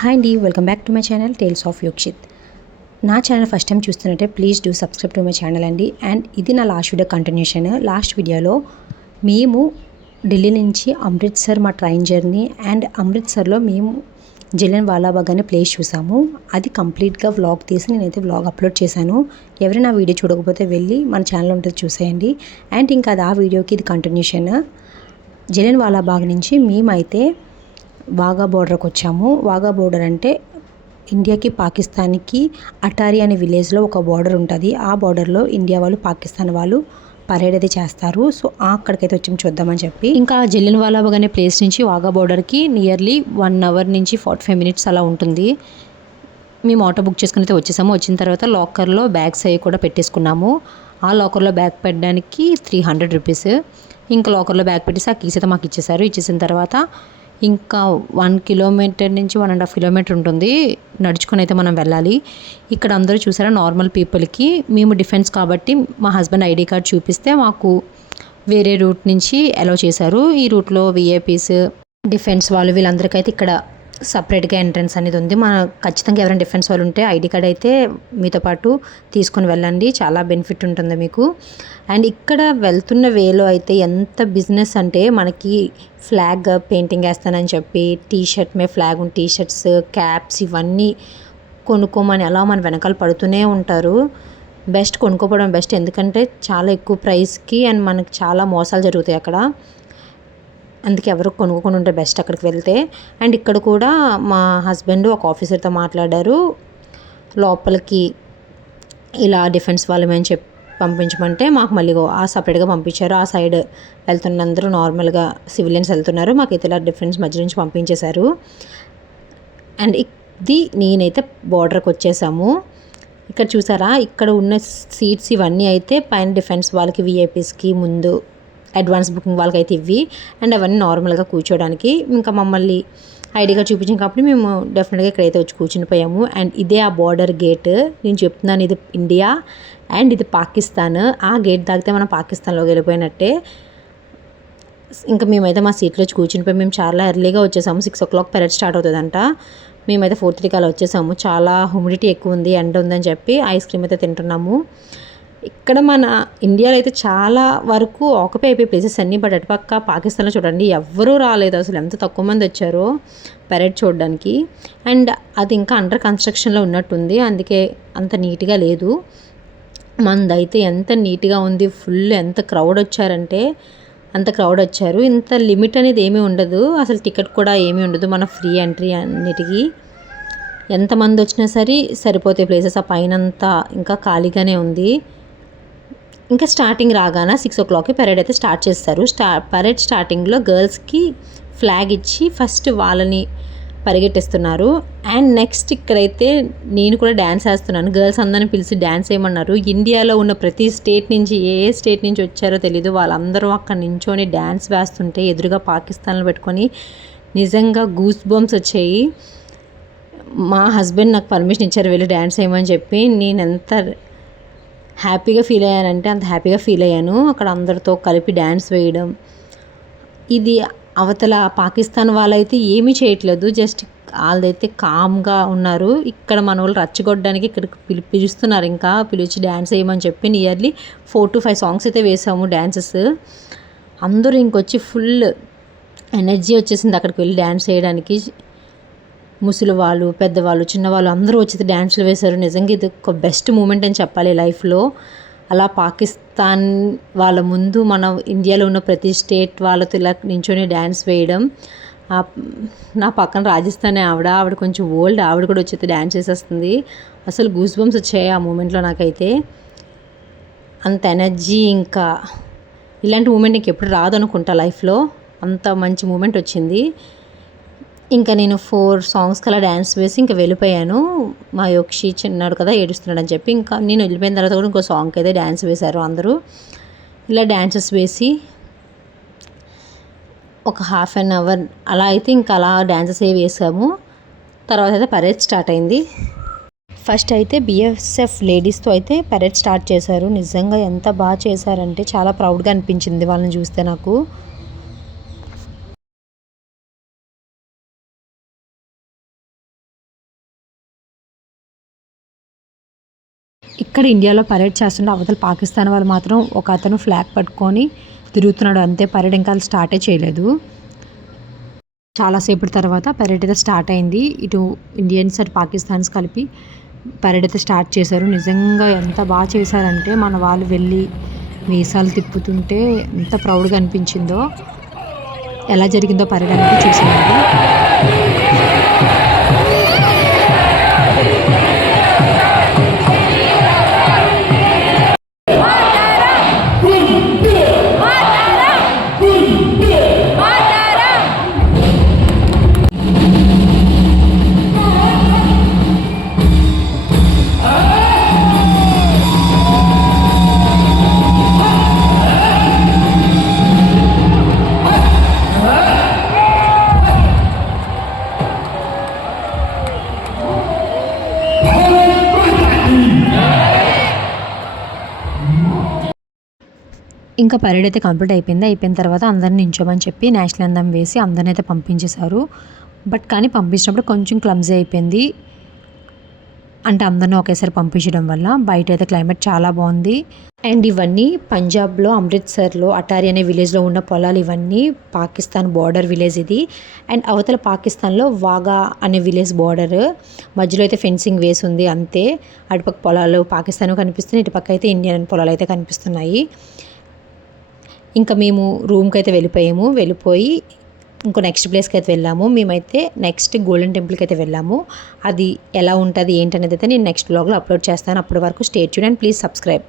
Hi అండి welcome back to my channel tales of Yokshith నా channel first time చూస్తున్నట్టే please do subscribe to my channel అండి and ఇది నా last video continuation last వీడియోలో మేము ఢిల్లీ నుంచి అమృత్సర్ మా ట్రైన్ జర్నీ అండ్ అమృత్సర్లో మేము జలియన్ వాలాబాగ్ అనే ప్లేస్ చూసాము. అది కంప్లీట్గా వ్లాగ్ తీసి నేనైతే వ్లాగ్ అప్లోడ్ చేశాను. ఎవరైనా వీడియో చూడకపోతే వెళ్ళి మన ఛానల్ ఉంటుంది చూసేయండి. అండ్ ఇంకా అది ఆ వీడియోకి ఇది కంటిన్యూషన్ జలియన్ వాలాబాగ్ నుంచి మేమైతే వాఘా బోర్డర్కి వచ్చాము. వాఘా బోర్డర్ అంటే ఇండియాకి పాకిస్తాన్కి అటారీ అనే విలేజ్లో ఒక బార్డర్ ఉంటుంది. ఆ బార్డర్లో ఇండియా వాళ్ళు పాకిస్తాన్ వాళ్ళు పరేడ్ అయితే చేస్తారు. సో అక్కడికైతే వచ్చి చూద్దామని చెప్పి. ఇంకా జలియన్ వాలాబాగ్ అనే ప్లేస్ నుంచి వాఘా బోర్డర్కి నియర్లీ వన్ అవర్ నుంచి ఫార్టీ ఫైవ్ మినిట్స్ అలా ఉంటుంది. మేము ఆటో బుక్ చేసుకుని అయితే వచ్చేసాము. వచ్చిన తర్వాత లాకర్లో బ్యాగ్స్ అవి కూడా పెట్టేసుకున్నాము. ఆ లాకర్లో బ్యాగ్ పెట్టడానికి త్రీ హండ్రెడ్ రూపీస్. ఇంకా లాకర్లో బ్యాగ్ పెట్టేసి ఆ కీస్ అయితే మాకు ఇచ్చేసారు. ఇచ్చేసిన తర్వాత ఇంకా వన్ కిలోమీటర్ నుంచి వన్ అండ్ హాఫ్ కిలోమీటర్ ఉంటుంది. నడుచుకొని అయితే మనం వెళ్ళాలి. ఇక్కడ అందరూ చూసారా నార్మల్ పీపుల్కి మేము డిఫెన్స్ కాబట్టి మా హస్బెండ్ ఐడి కార్డ్ చూపిస్తే మాకు వేరే రూట్ నుంచి అలౌ చేశారు. ఈ రూట్లో విఏపీస్ డిఫెన్స్ వాళ్ళు వీళ్ళందరికైతే ఇక్కడ సపరేట్గా ఎంట్రన్స్ అనేది ఉంది. మన ఖచ్చితంగా ఎవరైనా డిఫెన్స్ వాళ్ళు ఉంటే ఐడి కార్డ్ అయితే మీతో పాటు తీసుకొని వెళ్ళండి. చాలా బెనిఫిట్ ఉంటుంది మీకు. అండ్ ఇక్కడ వెళ్తున్న వేలో అయితే ఎంత బిజినెస్ అంటే మనకి ఫ్లాగ్ పెయింటింగ్ వేస్తానని చెప్పి టీ షర్ట్ మే ఫ్లాగ్ టీ షర్ట్స్ క్యాప్స్ ఇవన్నీ కొనుక్కోమని అలా మన వెనకాల పడుతూనే ఉంటారు. బెస్ట్ కొనుక్కోవడం బెస్ట్. ఎందుకంటే చాలా ఎక్కువ ప్రైస్కి అండ్ మనకి చాలా మోసాలు జరుగుతాయి అక్కడ. అందుకే ఎవరు కొనుక్కొని ఉంటే బెస్ట్ అక్కడికి వెళ్తే. అండ్ ఇక్కడ కూడా మా హస్బెండ్ ఒక ఆఫీసర్తో మాట్లాడారు. లోపలికి ఇలా డిఫెన్స్ వాళ్ళమని చెప్పి పంపించమంటే మాకు మళ్ళీ ఆ సపరేట్గా పంపించారు. ఆ సైడ్ వెళ్తున్న అందరూ నార్మల్గా సివిలియన్స్ వెళ్తున్నారు. మాకైతే ఇలా డిఫరెన్స్ మధ్య నుంచి పంపించేశారు. అండ్ ఇది నేనైతే బార్డర్కి వచ్చేసాము. ఇక్కడ చూసారా? ఇక్కడ ఉన్న సీట్స్ ఇవన్నీ అయితే పైన డిఫెన్స్ వాళ్ళకి విఐపీస్కి ముందు అడ్వాన్స్ బుకింగ్ వాళ్ళకి అయితే ఇవి అండ్ అవన్నీ నార్మల్గా కూర్చోడానికి ఇంకా మమ్మల్ని ఐడిగా కార్డ్ చూపించిన కాబట్టి మేము డెఫినెట్గా ఇక్కడైతే వచ్చి కూర్చునిపోయాము. అండ్ ఇదే ఆ బార్డర్ గేట్ నేను చెప్తున్నాను ఇది ఇండియా అండ్ ఇది పాకిస్తాన్. ఆ గేట్ దాగితే మనం పాకిస్తాన్లోకి వెళ్ళిపోయినట్టే. ఇంకా మేమైతే మా సీట్లో వచ్చి కూర్చునిపోయి మేము చాలా ఎర్లీగా వచ్చేసాము. Six o'clock parade start అవుతుందంట. మేమైతే ఫోర్ త్రీ అలా వచ్చేసాము. చాలా హ్యూమిడిటీ ఎక్కువ ఉంది ఎండ ఉందని చెప్పి ఐస్ క్రీమ్ అయితే తింటున్నాము. ఇక్కడ మన ఇండియాలో అయితే చాలా వరకు ఆక్యుపై అయిపోయి ప్లేసెస్ అన్నీ బట్ అటుపక్క పాకిస్తాన్లో చూడండి ఎవ్వరూ రాలేదు. అసలు ఎంత తక్కువ మంది వచ్చారో పెరడ్ చూడడానికి. అండ్ అది ఇంకా అండర్ కన్స్ట్రక్షన్లో ఉన్నట్టుంది. అందుకే అంత నీట్గా లేదు. మందైతే ఎంత నీట్గా ఉంది ఫుల్ ఎంత క్రౌడ్ వచ్చారంటే అంత క్రౌడ్ వచ్చారు. ఇంత లిమిట్ అనేది ఏమీ ఉండదు. అసలు టికెట్ కూడా ఏమీ ఉండదు. మన ఫ్రీ ఎంట్రీ అన్నిటికీ ఎంతమంది వచ్చినా సరే సరిపోతే ప్లేసెస్ ఆ పైన ఇంకా ఖాళీగానే ఉంది. ఇంకా స్టార్టింగ్ రాగానే సిక్స్ ఓ క్లాక్కి పరేడ్ అయితే స్టార్ట్ చేస్తారు. స్టా పరేడ్ స్టార్టింగ్లో గర్ల్స్కి ఫ్లాగ్ ఇచ్చి ఫస్ట్ వాళ్ళని పరిగెట్టిస్తున్నారు. అండ్ నెక్స్ట్ ఇక్కడైతే నేను కూడా డ్యాన్స్ వేస్తున్నాను. గర్ల్స్ అందరిని పిలిచి డ్యాన్స్ వేయమన్నారు. ఇండియాలో ఉన్న ప్రతి స్టేట్ నుంచి ఏ ఏ స్టేట్ నుంచి వచ్చారో తెలీదు. వాళ్ళందరూ అక్కడ నించొని డ్యాన్స్ వేస్తుంటే ఎదురుగా పాకిస్తాన్లో పెట్టుకొని నిజంగా గూస్ బోమ్స్ వచ్చాయి. మా హస్బెండ్ నాకు పర్మిషన్ ఇచ్చారు వెళ్ళి డ్యాన్స్ వేయమని చెప్పి. నేను ఎంత హ్యాపీగా ఫీల్ అయ్యానంటే అంత హ్యాపీగా ఫీల్ అయ్యాను. అక్కడ అందరితో కలిపి డ్యాన్స్ వేయడం. ఇది అవతల పాకిస్తాన్ వాళ్ళైతే ఏమీ చేయట్లేదు. జస్ట్ వాళ్ళైతే కామ్గా ఉన్నారు. ఇక్కడ మన వాళ్ళు రచ్చగొట్టడానికి ఇక్కడికి పిలి పిలుస్తున్నారు ఇంకా. పిలిచి డ్యాన్స్ వేయమని చెప్పి nearly four to five songs అయితే వేసాము డ్యాన్సెస్ అందరూ ఇంకొచ్చి ఫుల్ ఎనర్జీ వచ్చేసింది అక్కడికి వెళ్ళి డ్యాన్స్ చేయడానికి ముసలి వాళ్ళు పెద్దవాళ్ళు చిన్నవాళ్ళు అందరూ వచ్చి డ్యాన్సులు వేశారు. నిజంగా ఇది ఒక బెస్ట్ మూమెంట్ అని చెప్పాలి లైఫ్లో. అలా పాకిస్తాన్ వాళ్ళ ముందు మన ఇండియాలో ఉన్న ప్రతి స్టేట్ వాళ్ళతో ఇలా నించొని డ్యాన్స్ వేయడం. నా పక్కన రాజస్థాన్ ఆవిడ ఆవిడ కొంచెం ఓల్డ్ ఆవిడ కూడా వచ్చి డ్యాన్స్ చేసేస్తుంది. అసలు గూస్ బంప్స్ వచ్చాయి ఆ మూమెంట్లో నాకైతే. అంత ఎనర్జీ ఇంకా. ఇలాంటి మూమెంట్ ఇంకెప్పుడు ఎప్పుడు రాదు అనుకుంటా లైఫ్లో. అంత మంచి మూమెంట్ వచ్చింది. ఇంకా నేను ఫోర్ సాంగ్స్కి అలా డ్యాన్స్ వేసి ఇంకా వెళ్ళిపోయాను. మా యోక్షి చిన్నాడు కదా ఏడుస్తున్నాడు అని చెప్పి ఇంకా నేను వెళ్ళిపోయిన తర్వాత కూడా ఇంకో సాంగ్కి అయితే డ్యాన్స్ వేశారు అందరూ. ఇలా డ్యాన్సెస్ వేసి ఒక హాఫ్ అన్ అవర్ అలా అయితే ఇంకా అలా డ్యాన్సెస్ ఏ వేసాము. తర్వాత అయితే పరేడ్ స్టార్ట్ అయింది. ఫస్ట్ అయితే బిఎస్ఎఫ్ లేడీస్తో అయితే పరేడ్ స్టార్ట్ చేశారు. నిజంగా ఎంత బాగా చేశారంటే చాలా ప్రౌడ్గా అనిపించింది వాళ్ళని చూస్తే నాకు. ఇక్కడ ఇండియాలో పరేడ్ చేస్తుంటే అవతల పాకిస్తాన్ వాళ్ళు మాత్రం ఒక అతను ఫ్లాగ్ పట్టుకొని తిరుగుతున్నాడు. అంతే పరేడ్ ఇంకా స్టార్టే చేయలేదు. చాలాసేపటి తర్వాత పరేడ్ అయితే స్టార్ట్ అయింది. ఇటు ఇండియన్స్ అటు పాకిస్తాన్స్ కలిపి పరేడ్ అయితే స్టార్ట్ చేశారు. నిజంగా ఎంత బాగా చేశారంటే మన వాళ్ళు వెళ్ళి వేసాలు తిప్పుతుంటే ఎంత ప్రౌడ్గా అనిపించిందో ఎలా జరిగిందో పరేడ్ అనేది చూసామండి ఇంకా పరేడ్ అయితే కంప్లీట్ అయిపోయింది. అయిపోయిన తర్వాత అందరిని నించోమని చెప్పి నేషనల్ అందం వేసి అందరిని అయితే పంపించేశారు. బట్ కానీ పంపించినప్పుడు కొంచెం క్లమ్జీ అయిపోయింది. అంటే అందరిని ఒకేసారి పంపించడం వల్ల బయట అయితే క్లైమేట్ చాలా బాగుంది. అండ్ ఇవన్నీ పంజాబ్లో అమృత్సర్లో అటారి అనే విలేజ్లో ఉన్న పొలాలు ఇవన్నీ పాకిస్తాన్ బార్డర్ విలేజ్ ఇది. అండ్ అవతల పాకిస్తాన్లో వాగా అనే విలేజ్ బార్డర్. మధ్యలో అయితే ఫెన్సింగ్ వేసి ఉంది అంతే. అటుపక్క పొలాలు పాకిస్తాన్ కనిపిస్తున్నాయి ఇటుపక్క అయితే ఇండియన్ పొలాలు అయితే కనిపిస్తున్నాయి. ఇంకా మేము రూమ్కి అయితే వెళ్ళిపోయాము. వెళ్ళిపోయి ఇంకో నెక్స్ట్ ప్లేస్కి అయితే వెళ్ళాము. మేమైతే నెక్స్ట్ గోల్డెన్ టెంపుల్కి అయితే వెళ్ళాము. అది ఎలా ఉంటుంది ఏంటనేది అయితే నేను నెక్స్ట్ బ్లాగ్లో అప్లోడ్ చేస్తాను. అప్పటి వరకు స్టేట్ చూడండి ప్లీజ్ సబ్స్క్రైబ్